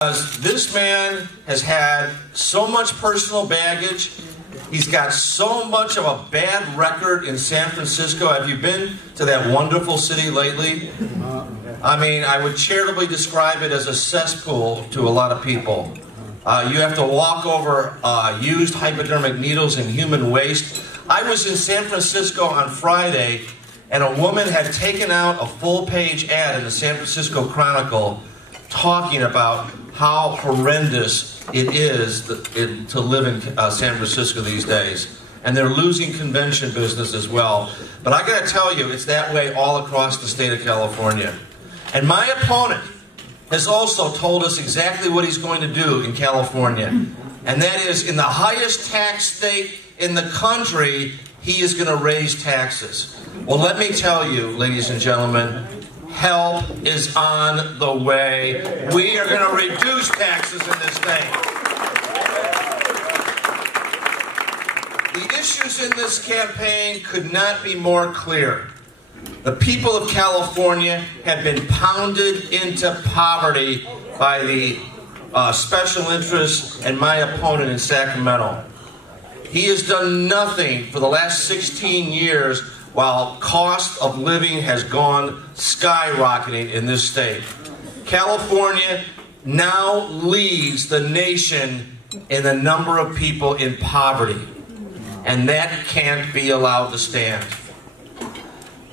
This man has had so much personal baggage. He's got so much of a bad record in San Francisco. Have you been to that wonderful city lately? I mean, I would charitably describe it as a cesspool to a lot of people. You have to walk over used hypodermic needles and human waste. I was in San Francisco on Friday, and a woman had taken out a full-page ad in the San Francisco Chronicle talking about how horrendous it is to live in San Francisco these days. And they're losing convention business as well. But I gotta tell you, it's that way all across the state of California. And my opponent has also told us exactly what he's going to do in California. And that is, in the highest tax state in the country, he is gonna raise taxes. Well, let me tell you, ladies and gentlemen, help is on the way. We are going to reduce taxes in this state. The issues in this campaign could not be more clear. The people of California have been pounded into poverty by the special interests and my opponent in Sacramento. He has done nothing for the last 16 years while cost of living has gone skyrocketing in this state. California now leads the nation in the number of people in poverty, and that can't be allowed to stand.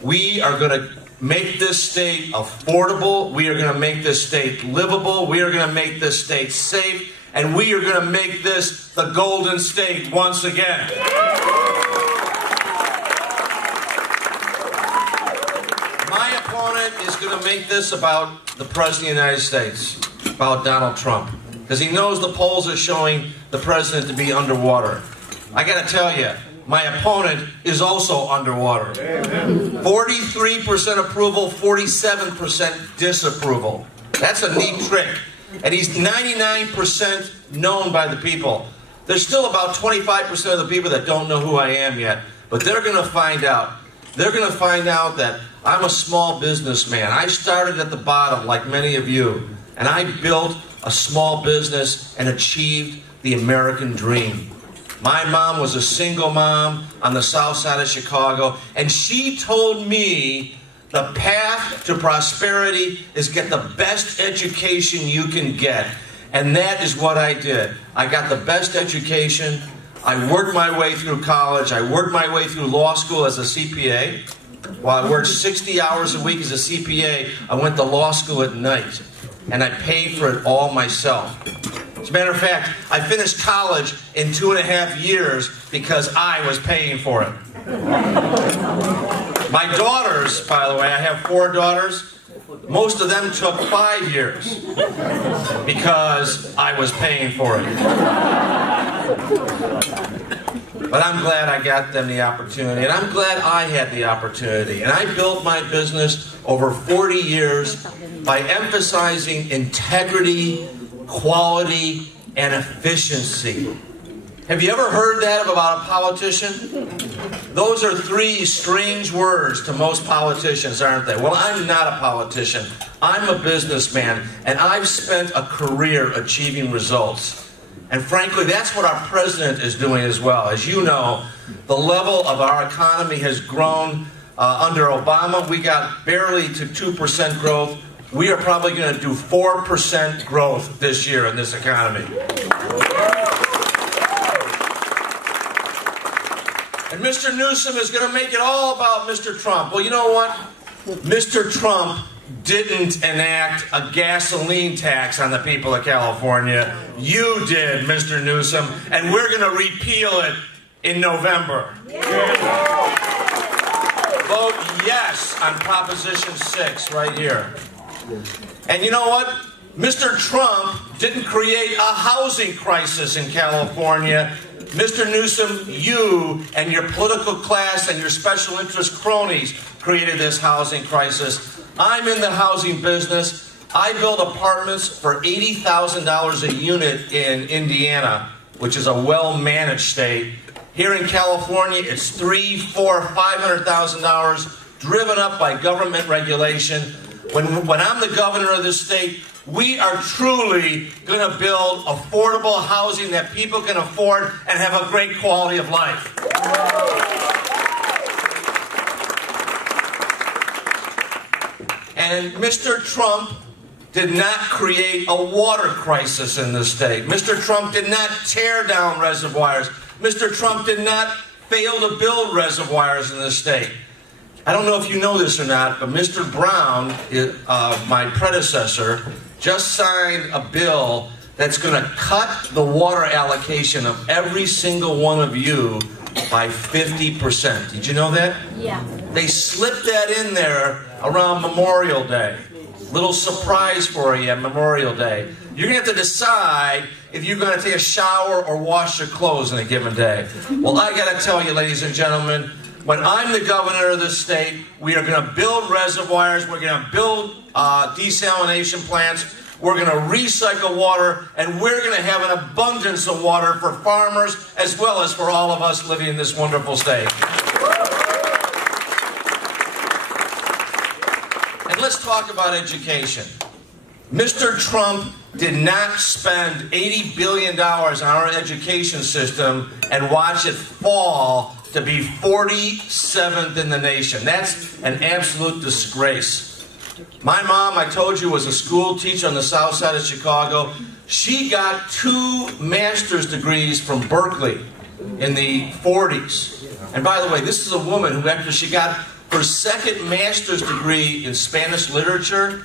We are going to make this state affordable, we are going to make this state livable, we are going to make this state safe, and we are going to make this the Golden State once again. My opponent is going to make this about the President of the United States, about Donald Trump, because he knows the polls are showing the President to be underwater. I got to tell you, my opponent is also underwater. 43% approval, 47% disapproval. That's a neat trick. And he's 99% known by the people. There's still about 25% of the people that don't know who I am yet, but they're going to find out. They're going to find out that I'm a small businessman. I started at the bottom, like many of you, and I built a small business and achieved the American dream. My mom was a single mom on the south side of Chicago, and she told me the path to prosperity is get the best education you can get. And that is what I did. I got the best education. I worked my way through college. I worked my way through law school as a CPA. While I worked 60 hours a week as a CPA, I went to law school at night. And I paid for it all myself. As a matter of fact, I finished college in 2.5 years because I was paying for it. My daughters, by the way, I have 4 daughters. Most of them took 5 years because I was paying for it. But I'm glad I got them the opportunity, and I'm glad I had the opportunity. And I built my business over 40 years by emphasizing integrity, quality, and efficiency. Have you ever heard that about a politician? Those are 3 strange words to most politicians, aren't they? Well, I'm not a politician. I'm a businessman, and I've spent a career achieving results. And frankly, that's what our president is doing as well. As you know, the level of our economy has grown. Under Obama, we got barely to 2% growth. We are probably going to do 4% growth this year in this economy. And Mr. Newsom is going to make it all about Mr. Trump. Well, you know what? Mr. Trump didn't enact a gasoline tax on the people of California. You did, Mr. Newsom, and we're going to repeal it in November. Vote yes on Proposition 6 right here. And you know what? Mr. Trump didn't create a housing crisis in California. Mr. Newsom, you and your political class and your special interest cronies created this housing crisis. I'm in the housing business. I build apartments for $80,000 a unit in Indiana, which is a well-managed state. Here in California, it's $300,000, $400,000, $500,000, driven up by government regulation. When I'm the governor of this state, we are truly going to build affordable housing that people can afford and have a great quality of life. And Mr. Trump did not create a water crisis in this state. Mr. Trump did not tear down reservoirs. Mr. Trump did not fail to build reservoirs in this state. I don't know if you know this or not, but Mr. Brown, my predecessor, just signed a bill that's going to cut the water allocation of every single one of you by 50%. Did you know that? Yeah. They slipped that in there around Memorial Day. Little surprise for you on Memorial Day. You're going to have to decide if you're going to take a shower or wash your clothes in a given day. Well, I got to tell you, ladies and gentlemen, when I'm the governor of this state, we are going to build reservoirs, we're going to build desalination plants, we're going to recycle water, and we're going to have an abundance of water for farmers as well as for all of us living in this wonderful state. And let's talk about education. Mr. Trump did not spend $80 billion on our education system and watch it fall to be 47th in the nation. That's an absolute disgrace. My mom, I told you, was a school teacher on the south side of Chicago. She got 2 master's degrees from Berkeley in the 40s. And by the way, this is a woman who, after she got her second master's degree in Spanish literature,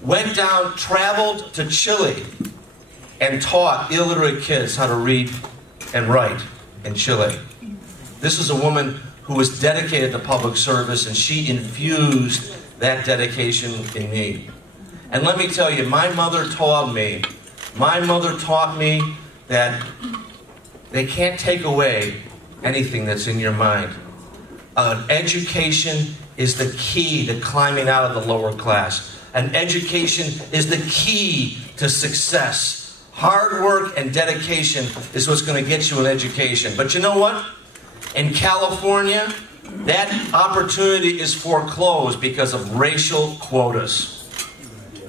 went down, traveled to Chile, and taught illiterate kids how to read and write in Chile. This is a woman who was dedicated to public service, and she infused that dedication in me. And let me tell you, my mother taught me that they can't take away anything that's in your mind. Education is the key to climbing out of the lower class. And education is the key to success. Hard work and dedication is what's going to get you an education. But you know what? In California, that opportunity is foreclosed because of racial quotas.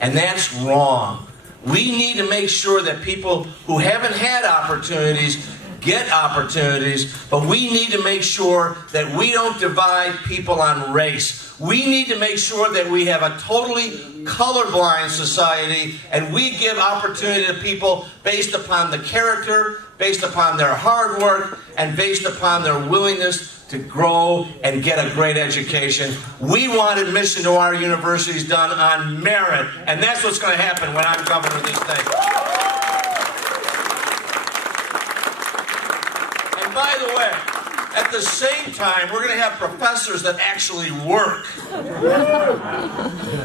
And that's wrong. We need to make sure that people who haven't had opportunities get opportunities, but we need to make sure that we don't divide people on race. We need to make sure that we have a totally colorblind society, and we give opportunity to people based upon the character, based upon their hard work, and based upon their willingness to grow and get a great education. We want admission to our universities done on merit, and that's what's going to happen when I'm governor of this state. And by the way, at the same time, we're going to have professors that actually work.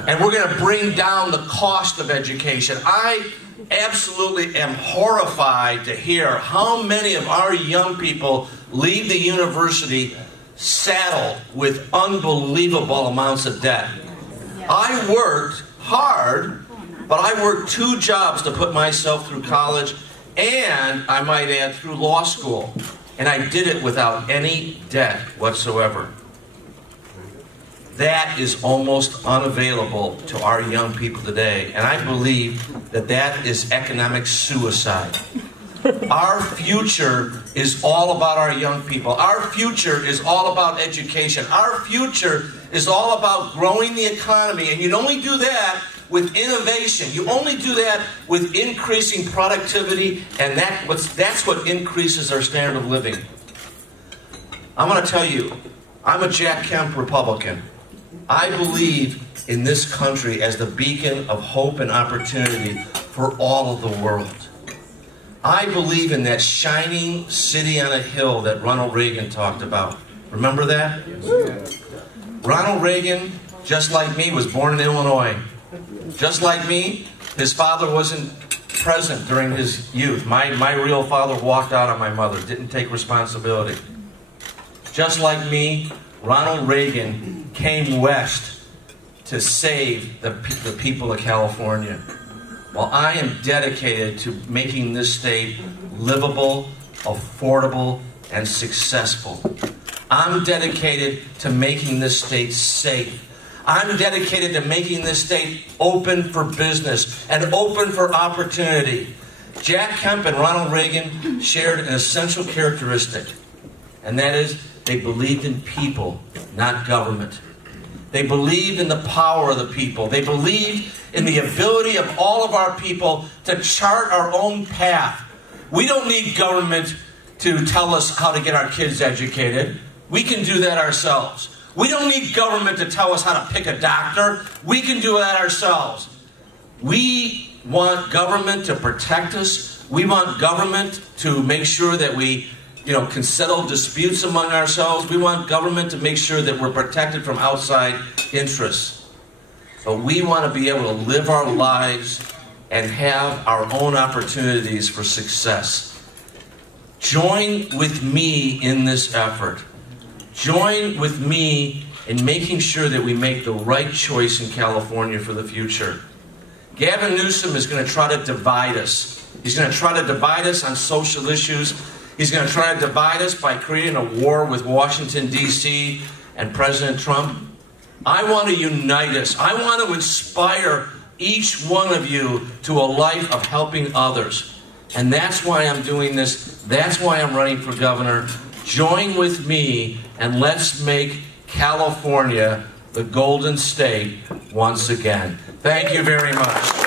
And we're going to bring down the cost of education. I absolutely am horrified to hear how many of our young people leave the university saddled with unbelievable amounts of debt. I worked hard, but I worked 2 jobs to put myself through college, and I might add, through law school. And I did it without any debt whatsoever. That is almost unavailable to our young people today. And I believe that that is economic suicide. Our future is all about our young people. Our future is all about education. Our future is all about growing the economy. And you only do that with innovation. You only do that with increasing productivity, and that's what increases our standard of living. I'm going to tell you, I'm a Jack Kemp Republican. I believe in this country as the beacon of hope and opportunity for all of the world. I believe in that shining city on a hill that Ronald Reagan talked about. Remember that? Ronald Reagan, just like me, was born in Illinois. Just like me, his father wasn't present during his youth. My real father walked out on my mother, didn't take responsibility. Just like me, Ronald Reagan came west to save the people of California. Well, I am dedicated to making this state livable, affordable, and successful. I'm dedicated to making this state safe. I'm dedicated to making this state open for business and open for opportunity. Jack Kemp and Ronald Reagan shared an essential characteristic, and that is they believed in people, not government. They believed in the power of the people. They believed in the ability of all of our people to chart our own path. We don't need government to tell us how to get our kids educated. We can do that ourselves. We don't need government to tell us how to pick a doctor. We can do that ourselves. We want government to protect us. We want government to make sure that we can settle disputes among ourselves. We want government to make sure that we're protected from outside interests. But we want to be able to live our lives and have our own opportunities for success. Join with me in this effort. Join with me in making sure that we make the right choice in California for the future. Gavin Newsom is going to try to divide us. He's going to try to divide us on social issues. He's going to try to divide us by creating a war with Washington, D.C. and President Trump. I want to unite us. I want to inspire each one of you to a life of helping others. And that's why I'm doing this. That's why I'm running for governor. Join with me and let's make California the Golden State once again. Thank you very much.